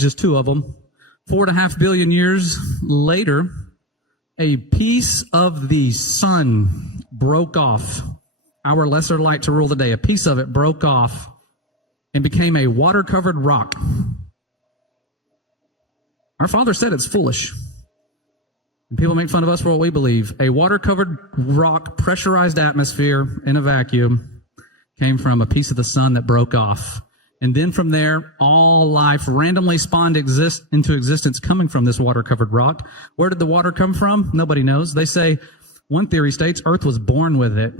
is just two of them. 4.5 billion years later, a piece of the sun broke off. Our lesser light to rule the day. A piece of it broke off and became a water-covered rock. Our Father said it's foolish. And people make fun of us for what we believe. A water-covered rock, pressurized atmosphere in a vacuum came from a piece of the sun that broke off. And then from there, all life randomly spawned into existence coming from this water-covered rock. Where did the water come from? Nobody knows. They say, one theory states Earth was born with it.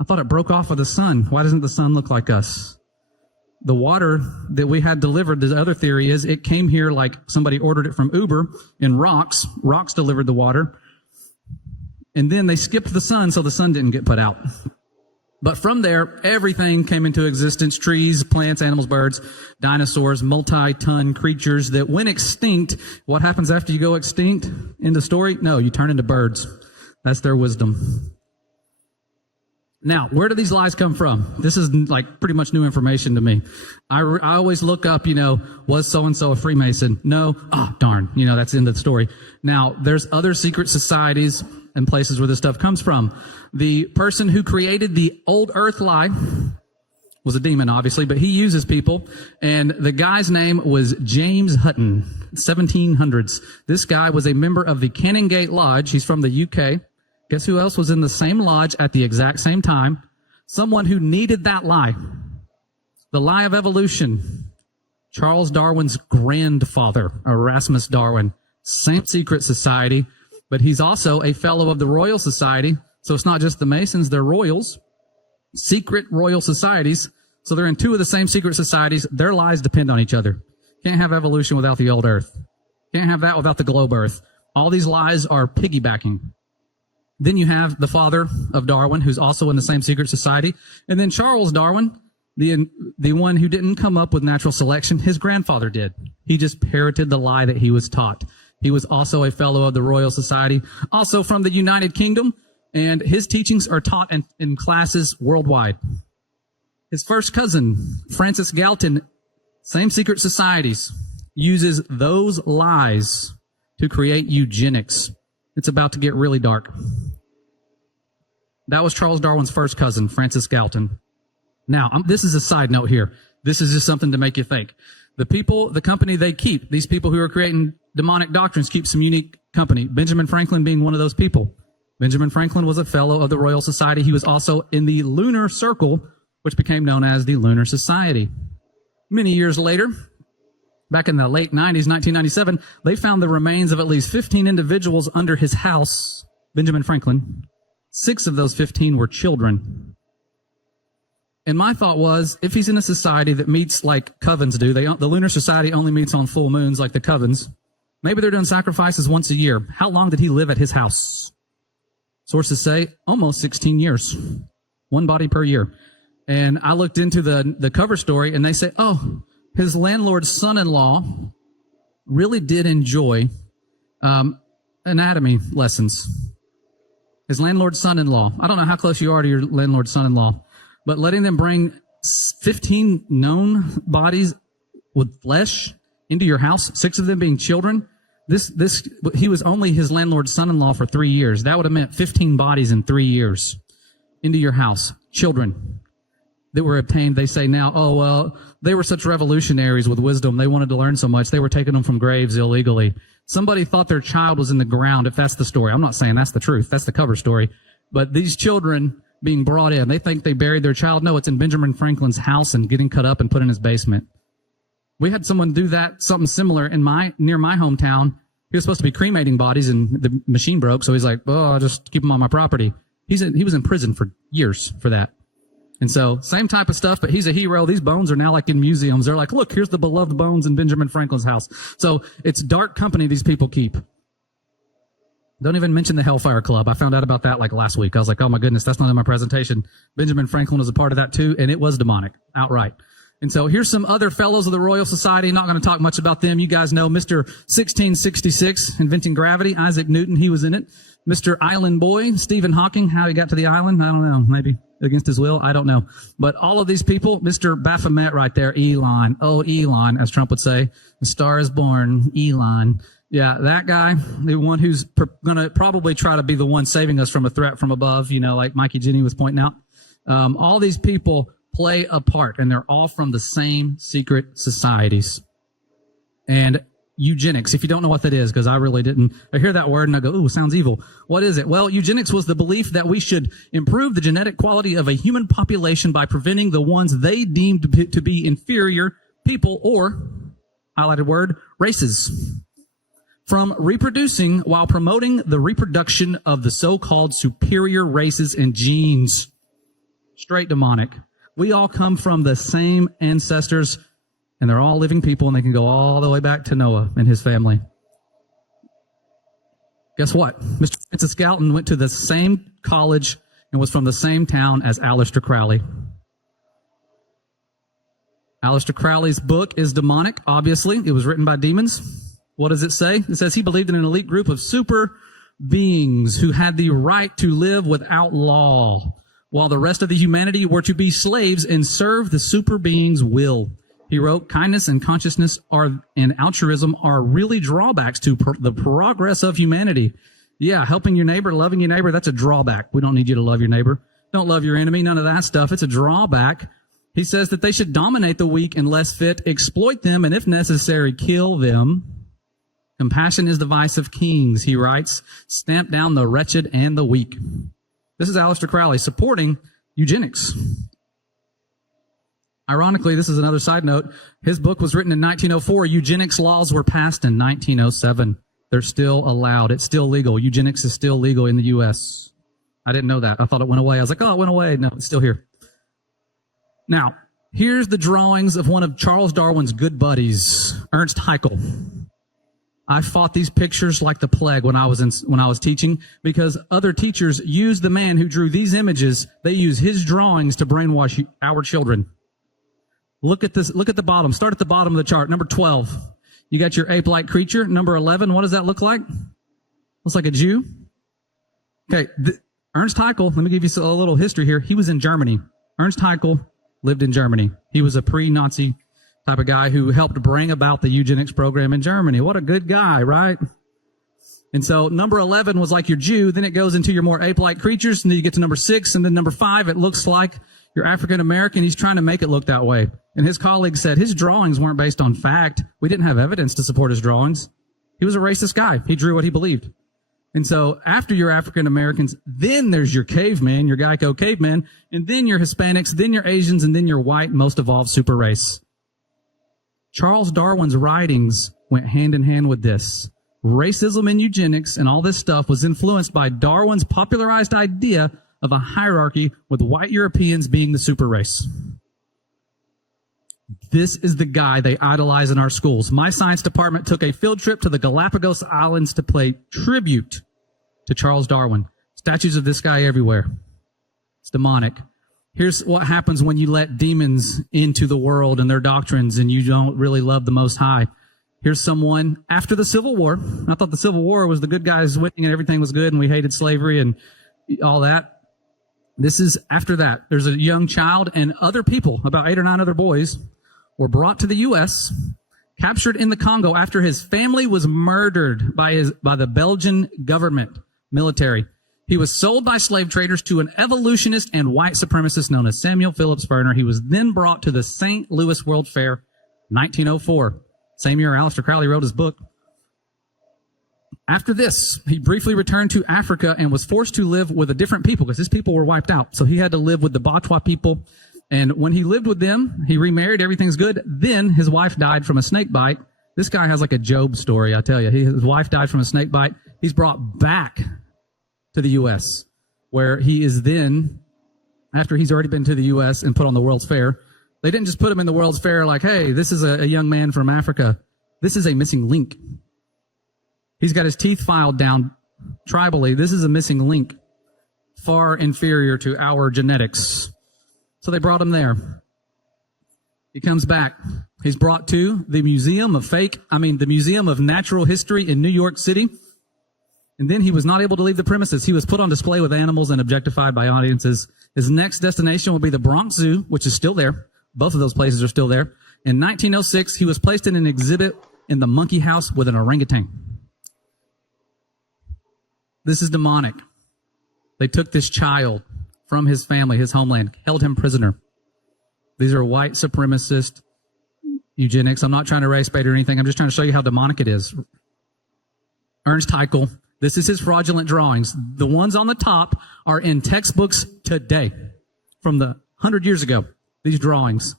I thought it broke off of the sun. Why doesn't the sun look like us? The water that we had delivered, the other theory is it came here like somebody ordered it from Uber in rocks. Rocks delivered the water. And then they skipped the sun so the sun didn't get put out. But from there, everything came into existence. Trees, plants, animals, birds, dinosaurs, multi-ton creatures that went extinct. What happens after you go extinct in the story? No, you turn into birds. That's their wisdom. Now, where do these lies come from? This is like pretty much new information to me. I always look up, was so-and-so a Freemason? No. Oh, darn. That's the end of the story. Now, there's other secret societies and places where this stuff comes from. The person who created the old earth lie was a demon, obviously, but he uses people. And the guy's name was James Hutton, 1700s. This guy was a member of the Canongate Lodge. He's from the UK. Guess who else was in the same lodge at the exact same time? Someone who needed that lie. The lie of evolution. Charles Darwin's grandfather, Erasmus Darwin. Same secret society, but he's also a fellow of the Royal Society. So it's not just the Masons, they're royals. Secret royal societies. So they're in two of the same secret societies. Their lies depend on each other. Can't have evolution without the old earth. Can't have that without the globe earth. All these lies are piggybacking. Then you have the father of Darwin, who's also in the same secret society. And then Charles Darwin, the one who didn't come up with natural selection, his grandfather did. He just parroted the lie that he was taught. He was also a fellow of the Royal Society, also from the United Kingdom, and his teachings are taught in classes worldwide. His first cousin, Francis Galton, same secret societies, uses those lies to create eugenics. It's about to get really dark. That was Charles Darwin's first cousin, Francis Galton. Now, this is a side note here. This is just something to make you think. The company they keep, these people who are creating demonic doctrines keep some unique company. Benjamin Franklin being one of those people. Benjamin Franklin was a fellow of the Royal Society. He was also in the Lunar Circle, which became known as the Lunar Society. Many years later, back in the late 90s, 1997, they found the remains of at least 15 individuals under his house, Benjamin Franklin. 6 of those 15 were children. And my thought was, if he's in a society that meets like covens do, the Lunar Society only meets on full moons like the covens, maybe they're doing sacrifices once a year. How long did he live at his house? Sources say almost 16 years. 1 body per year. And I looked into the cover story, and they say, his landlord's son-in-law really did enjoy anatomy lessons. His landlord's son-in-law. I don't know how close you are to your landlord's son-in-law, but letting them bring 15 known bodies with flesh into your house, 6 of them being children. He was only his landlord's son-in-law for 3 years. That would have meant 15 bodies in 3 years into your house. Children that were obtained, they say now, they were such revolutionaries with wisdom. They wanted to learn so much. They were taking them from graves illegally. Somebody thought their child was in the ground, if that's the story. I'm not saying that's the truth. That's the cover story. But these children being brought in, they think they buried their child. No, it's in Benjamin Franklin's house and getting cut up and put in his basement. We had someone do that, something similar near my hometown. He was supposed to be cremating bodies and the machine broke. So he's like, I'll just keep them on my property. He was in prison for years for that. And so, same type of stuff, but he's a hero. These bones are now like in museums. They're like, look, here's the beloved bones in Benjamin Franklin's house. So, it's dark company these people keep. Don't even mention the Hellfire Club. I found out about that like last week. I was like, oh my goodness, that's not in my presentation. Benjamin Franklin was a part of that too, and it was demonic, outright. And so, here's some other fellows of the Royal Society. Not going to talk much about them. You guys know Mr. 1666, inventing gravity. Isaac Newton, he was in it. Mr. Island Boy, Stephen Hawking. How he got to the island, I don't know. Maybe against his will? I don't know. But all of these people, Mr. Baphomet right there, Elon. Oh, Elon, as Trump would say. The star is born, Elon. Yeah, that guy, the one who's going to probably try to be the one saving us from a threat from above, like Mikey Jenny was pointing out. All these people play a part, and they're all from the same secret societies. And eugenics, if you don't know what that is, because I really didn't. I hear that word and I go, ooh, sounds evil. What is it? Well, eugenics was the belief that we should improve the genetic quality of a human population by preventing the ones they deemed to be inferior people, or, highlighted word, races, from reproducing while promoting the reproduction of the so-called superior races and genes. Straight demonic. We all come from the same ancestors, and they're all living people, and they can go all the way back to Noah and his family. Guess what? Mr. Francis Galton went to the same college and was from the same town as Aleister Crowley. Aleister Crowley's book is demonic, obviously. It was written by demons. What does it say? It says he believed in an elite group of super beings who had the right to live without law, while the rest of the humanity were to be slaves and serve the super being's will. He wrote, kindness and consciousness and altruism are really drawbacks to the progress of humanity. Yeah, helping your neighbor, loving your neighbor, that's a drawback. We don't need you to love your neighbor. Don't love your enemy, none of that stuff. It's a drawback. He says that they should dominate the weak and less fit, exploit them, and if necessary, kill them. Compassion is the vice of kings, he writes. Stamp down the wretched and the weak. This is Aleister Crowley supporting eugenics. Ironically, this is another side note. His book was written in 1904. Eugenics laws were passed in 1907. They're still allowed. It's still legal. Eugenics is still legal in the U.S. I didn't know that. I thought it went away. I was like, oh, it went away. No, it's still here. Now, here's the drawings of one of Charles Darwin's good buddies, Ernst Haeckel. I fought these pictures like the plague when I was teaching, because other teachers use the man who drew these images. They use his drawings to brainwash our children. Look at this. Look at the bottom. Start at the bottom of the chart. Number 12. You got your ape-like creature. Number 11. What does that look like? Looks like a Jew. Okay. Ernst Haeckel, let me give you a little history here. He was in Germany. Ernst Haeckel lived in Germany. He was a pre-Nazi type of guy who helped bring about the eugenics program in Germany. What a good guy, right? And so number 11 was like your Jew. Then it goes into your more ape-like creatures. And then you get to number 6. And then number 5, it looks like you're African-American. He's trying to make it look that way. And his colleagues said his drawings weren't based on fact. We didn't have evidence to support his drawings. He was a racist guy. He drew what he believed. And so after your African-Americans, then there's your caveman, your Geico caveman, and then your Hispanics, then your Asians, and then your white, most evolved super race. Charles Darwin's writings went hand in hand with this. Racism and eugenics and all this stuff was influenced by Darwin's popularized idea of a hierarchy with white Europeans being the super race. This is the guy they idolize in our schools. My science department took a field trip to the Galapagos Islands to pay tribute to Charles Darwin. Statues of this guy everywhere. It's demonic. Here's what happens when you let demons into the world and their doctrines and you don't really love the Most High. Here's someone after the Civil War. I thought the Civil War was the good guys winning and everything was good and we hated slavery and all that. This is after that. There's a young child and other people, about 8 or 9 other boys, were brought to the U.S., captured in the Congo after his family was murdered by the Belgian government military. He was sold by slave traders to an evolutionist and white supremacist known as Samuel Phillips Verner. He was then brought to the St. Louis World Fair, 1904. Same year Aleister Crowley wrote his book. After this, he briefly returned to Africa and was forced to live with a different people because his people were wiped out. So he had to live with the Batwa people. And when he lived with them, he remarried. Everything's good. Then his wife died from a snake bite. This guy has like a Job story, I tell you. His wife died from a snake bite. He's brought back to the U.S., where he is then, after he's already been to the U.S. and put on the World's Fair, they didn't just put him in the World's Fair like, hey, this is a young man from Africa. This is a missing link. He's got his teeth filed down tribally. This is a missing link, far inferior to our genetics. So they brought him there. He comes back. He's brought to the Museum of Natural History in New York City. And then he was not able to leave the premises. He was put on display with animals and objectified by audiences. His next destination will be the Bronx Zoo, which is still there. Both of those places are still there. In 1906, he was placed in an exhibit in the monkey house with an orangutan. This is demonic. They took this child from his family, his homeland, held him prisoner. These are white supremacist eugenics. I'm not trying to race bait or anything. I'm just trying to show you how demonic it is. Ernst Haeckel, this is his fraudulent drawings. The ones on the top are in textbooks today from the 100 years ago, these drawings.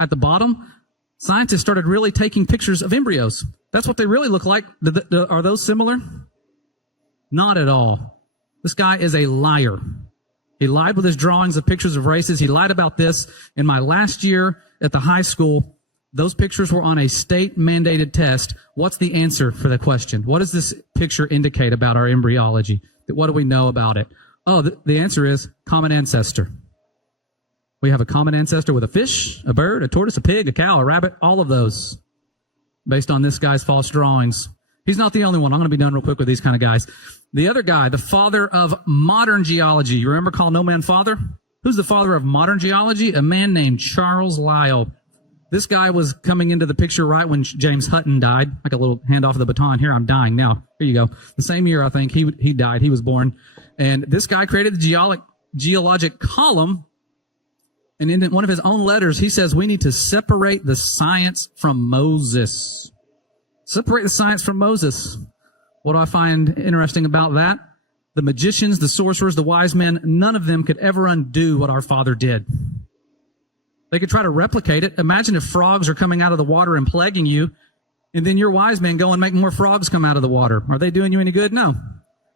At the bottom, scientists started really taking pictures of embryos. That's what they really look like. Are those similar? Not at all. This guy is a liar. He lied with his drawings of pictures of races. He lied about this. In my last year at the high school, those pictures were on a state-mandated test. What's the answer for the question? What does this picture indicate about our embryology? What do we know about it? Oh, the answer is common ancestor. We have a common ancestor with a fish, a bird, a tortoise, a pig, a cow, a rabbit, all of those, based on this guy's false drawings. He's not the only one. I'm going to be done real quick with these kind of guys. The other guy, the father of modern geology. You remember call no man father? Who's the father of modern geology? A man named Charles Lyell. This guy was coming into the picture right when James Hutton died. Like a little hand off of the baton. Here, I'm dying now. Here you go. The same year, I think, he died. He was born. And this guy created the geologic column. And in one of his own letters, he says we need to separate the science from Moses. Separate the science from Moses. What do I find interesting about that? The magicians, the sorcerers, the wise men, none of them could ever undo what our Father did. They could try to replicate it. Imagine if frogs are coming out of the water and plaguing you, and then your wise men go and make more frogs come out of the water. Are they doing you any good? No.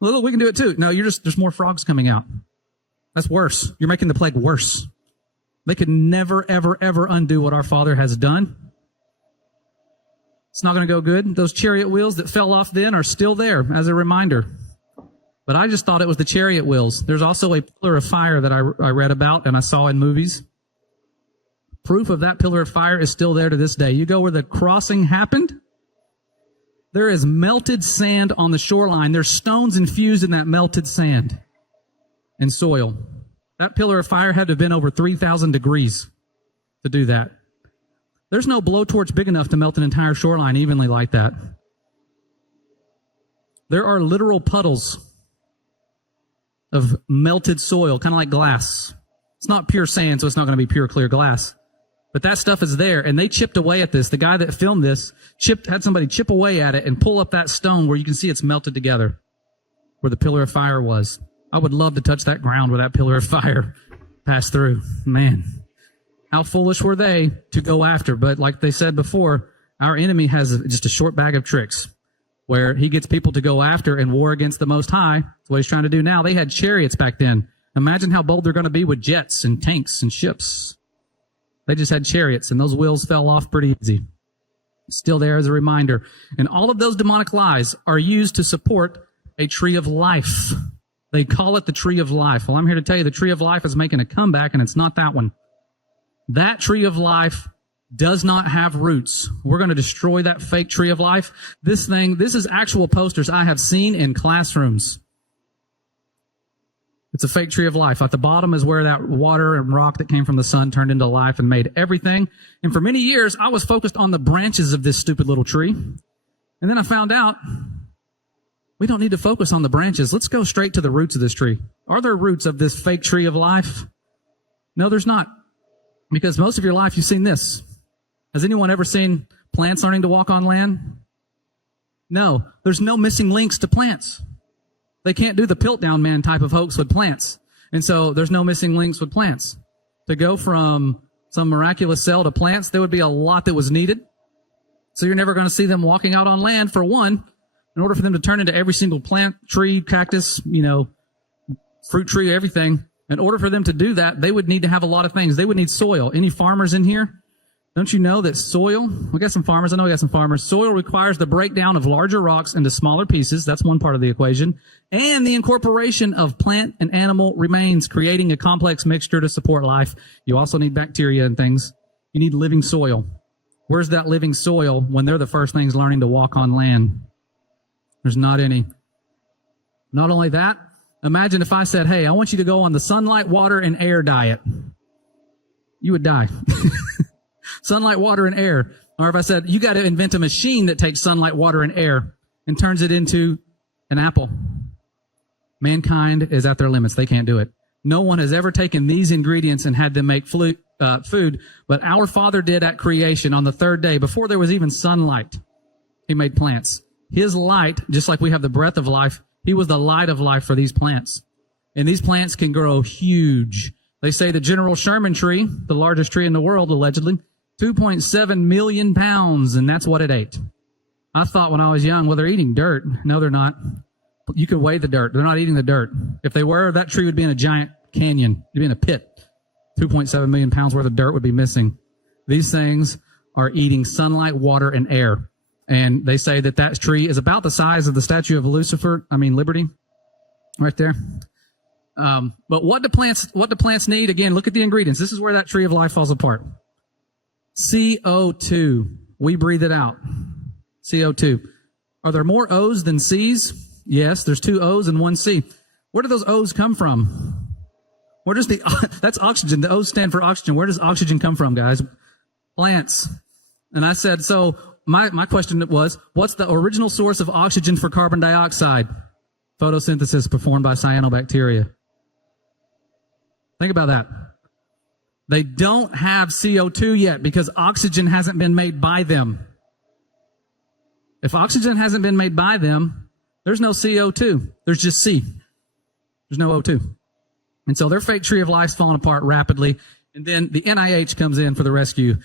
Well, look, we can do it too. No, there's more frogs coming out. That's worse. You're making the plague worse. They could never, ever, ever undo what our Father has done. It's not going to go good. Those chariot wheels that fell off then are still there as a reminder. But I just thought it was the chariot wheels. There's also a pillar of fire that I read about and I saw in movies. Proof of that pillar of fire is still there to this day. You go where the crossing happened, there is melted sand on the shoreline. There's stones infused in that melted sand and soil. That pillar of fire had to have been over 3,000 degrees to do that. There's no blowtorch big enough to melt an entire shoreline evenly like that. There are literal puddles of melted soil, kind of like glass. It's not pure sand, so it's not going to be pure clear glass. But that stuff is there, and they chipped away at this. The guy that filmed this had somebody chip away at it and pull up that stone where you can see it's melted together, where the pillar of fire was. I would love to touch that ground where that pillar of fire passed through. Man, how foolish were they to go after? But like they said before, our enemy has just a short bag of tricks where he gets people to go after and war against the Most High. That's what he's trying to do now. They had chariots back then. Imagine how bold they're going to be with jets and tanks and ships. They just had chariots, and those wheels fell off pretty easy. Still there as a reminder. And all of those demonic lies are used to support a tree of life. They call it the tree of life. Well, I'm here to tell you the tree of life is making a comeback, and it's not that one. That tree of life does not have roots. We're going to destroy that fake tree of life. This is actual posters I have seen in classrooms. It's a fake tree of life. At the bottom is where that water and rock that came from the sun turned into life and made everything. And for many years, I was focused on the branches of this stupid little tree. And then I found out we don't need to focus on the branches. Let's go straight to the roots of this tree. Are there roots of this fake tree of life? No, there's not. Because most of your life, you've seen this. Has anyone ever seen plants learning to walk on land? No, there's no missing links to plants. They can't do the Piltdown Man type of hoax with plants. And so there's no missing links with plants. To go from some miraculous cell to plants, there would be a lot that was needed. So you're never going to see them walking out on land. For one, in order for them to turn into every single plant, tree, cactus, fruit tree, everything, in order for them to do that, they would need to have a lot of things. They would need soil. Any farmers in here? Don't you know that soil, we got some farmers, I know we got some farmers, soil requires the breakdown of larger rocks into smaller pieces, that's one part of the equation, and the incorporation of plant and animal remains, creating a complex mixture to support life. You also need bacteria and things. You need living soil. Where's that living soil when they're the first things learning to walk on land? There's not any. Not only that, imagine if I said, hey, I want you to go on the sunlight, water, and air diet. You would die. Sunlight, water, and air. Or if I said, you got to invent a machine that takes sunlight, water, and air and turns it into an apple. Mankind is at their limits. They can't do it. No one has ever taken these ingredients and had them make food, but our Father did at creation on the third day, before there was even sunlight. He made plants. His light, just like we have the breath of life, he was the light of life for these plants. And these plants can grow huge. They say the General Sherman tree, the largest tree in the world, allegedly, 2.7 million pounds, and that's what it ate. I thought when I was young, well, they're eating dirt. No, they're not. You could weigh the dirt. They're not eating the dirt. If they were, that tree would be in a giant canyon. It'd be in a pit. 2.7 million pounds worth of dirt would be missing. These things are eating sunlight, water, and air. And they say that that tree is about the size of the statue of Liberty, right there. But what do plants need? Again, look at the ingredients. This is where that tree of life falls apart. CO2. We breathe it out. CO2. Are there more O's than C's? Yes, there's 2 O's and 1 C. Where do those O's come from? Where does that's oxygen. The O's stand for oxygen. Where does oxygen come from, guys? Plants. And I said, so my question was, what's the original source of oxygen for carbon dioxide? Photosynthesis performed by cyanobacteria. Think about that. They don't have CO2 yet because oxygen hasn't been made by them. If oxygen hasn't been made by them, there's no CO2. There's just C. There's no O2. And so their fake tree of life's falling apart rapidly. And then the NIH comes in for the rescue.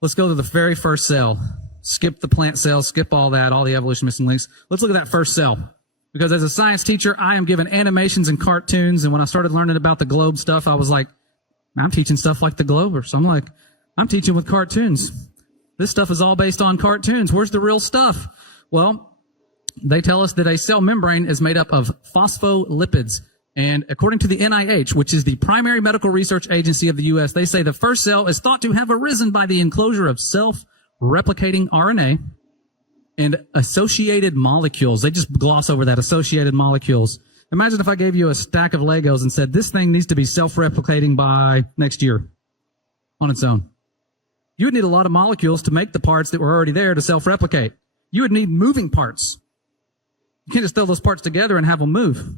Let's go to the very first cell. Skip the plant cells, skip all that, all the evolution missing links. Let's look at that first cell. Because as a science teacher, I am given animations and cartoons. And when I started learning about the globe stuff, I was like, I'm teaching stuff like the globe. So I'm like, I'm teaching with cartoons. This stuff is all based on cartoons. Where's the real stuff? Well, they tell us that a cell membrane is made up of phospholipids. And according to the NIH, which is the primary medical research agency of the U.S., they say the first cell is thought to have arisen by the enclosure of self-replicating RNA and associated molecules. They just gloss over that, associated molecules. Imagine if I gave you a stack of Legos and said, this thing needs to be self-replicating by next year on its own. You would need a lot of molecules to make the parts that were already there to self-replicate. You would need moving parts. You can't just throw those parts together and have them move.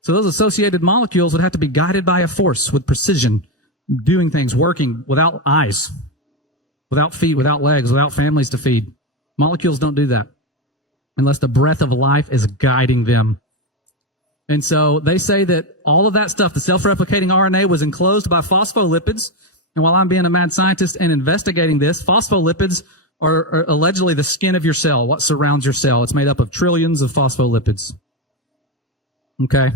So those associated molecules would have to be guided by a force with precision, doing things, working without eyes, without feet, without legs, without families to feed. Molecules don't do that unless the breath of life is guiding them. And so they say that all of that stuff, the self-replicating RNA, was enclosed by phospholipids. And while I'm being a mad scientist and investigating this, phospholipids are allegedly the skin of your cell, what surrounds your cell. It's made up of trillions of phospholipids. Okay?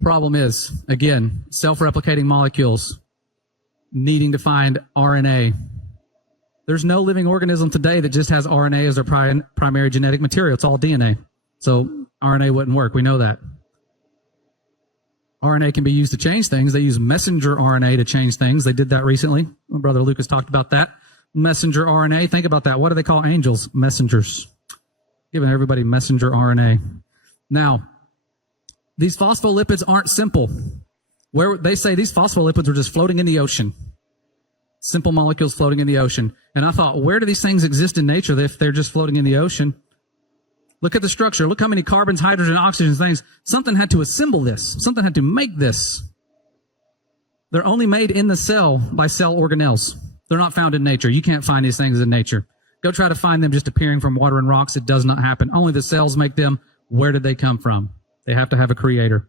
Problem is, again, self-replicating molecules needing to find RNA. There's no living organism today that just has RNA as their primary genetic material. It's all DNA. So RNA wouldn't work. We know that. RNA can be used to change things. They use messenger RNA to change things. They did that recently. My brother Lucas talked about that. Messenger RNA. Think about that. What do they call angels? Messengers. Giving everybody messenger RNA. Now, these phospholipids aren't simple. Where they say these phospholipids are just floating in the ocean. Simple molecules floating in the ocean. And I thought, where do these things exist in nature if they're just floating in the ocean? Look at the structure. Look how many carbons, hydrogen, oxygen things. Something had to assemble this. Something had to make this. They're only made in the cell by cell organelles. They're not found in nature. You can't find these things in nature. Go try to find them just appearing from water and rocks. It does not happen. Only the cells make them. Where did they come from? They have to have a creator.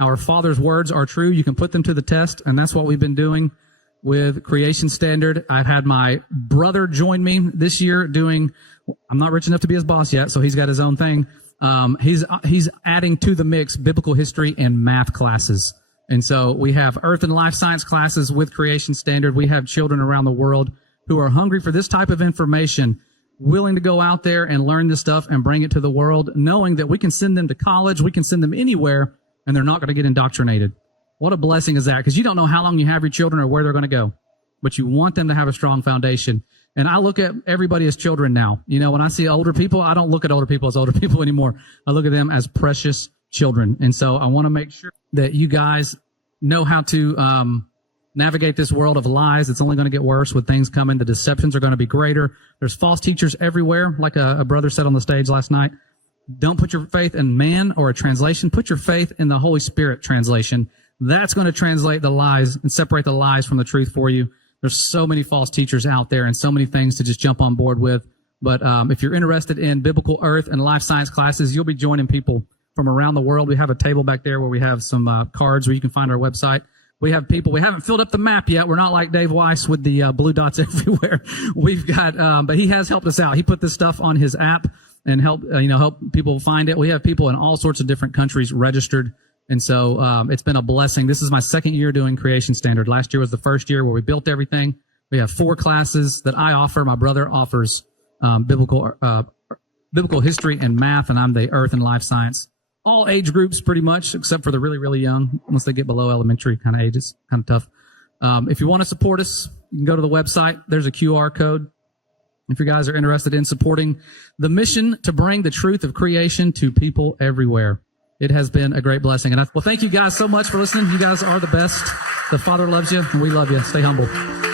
Our Father's words are true. You can put them to the test, and that's what we've been doing with Creation Standard. I've had my brother join me this year doing, I'm not rich enough to be his boss yet, so he's got his own thing. He's adding to the mix biblical history and math classes. And so we have earth and life science classes with Creation Standard. We have children around the world who are hungry for this type of information, willing to go out there and learn this stuff and bring it to the world, knowing that we can send them to college, we can send them anywhere, and they're not going to get indoctrinated. What a blessing is that? Because you don't know how long you have your children or where they're going to go, but you want them to have a strong foundation. And I look at everybody as children now. You know, when I see older people, I don't look at older people as older people anymore. I look at them as precious children. And so I want to make sure that you guys know how to navigate this world of lies. It's only going to get worse with things coming. The deceptions are going to be greater. There's false teachers everywhere, like a brother said on the stage last night. Don't put your faith in man or a translation. Put your faith in the Holy Spirit translation. That's going to translate the lies and separate the lies from the truth for you. There's so many false teachers out there and so many things to just jump on board with. But if you're interested in biblical earth and life science classes, you'll be joining people from around the world. We have a table back there where we have some cards where you can find our website. We have people. We haven't filled up the map yet. We're not like Dave Weiss with the blue dots everywhere. We've got, but he has helped us out. He put this stuff on his app and help people find it. We have people in all sorts of different countries registered. And so it's been a blessing. This is my second year doing Creation Standard. Last year was the first year where we built everything. We have 4 classes that I offer. My brother offers biblical history and math, and I'm the earth and life science. All age groups pretty much, except for the really, really young. Once they get below elementary kind of ages, kind of tough. If you want to support us, you can go to the website. There's a QR code. If you guys are interested in supporting the mission to bring the truth of creation to people everywhere. It has been a great blessing. And well, thank you guys so much for listening. You guys are the best. The Father loves you, and we love you. Stay humble.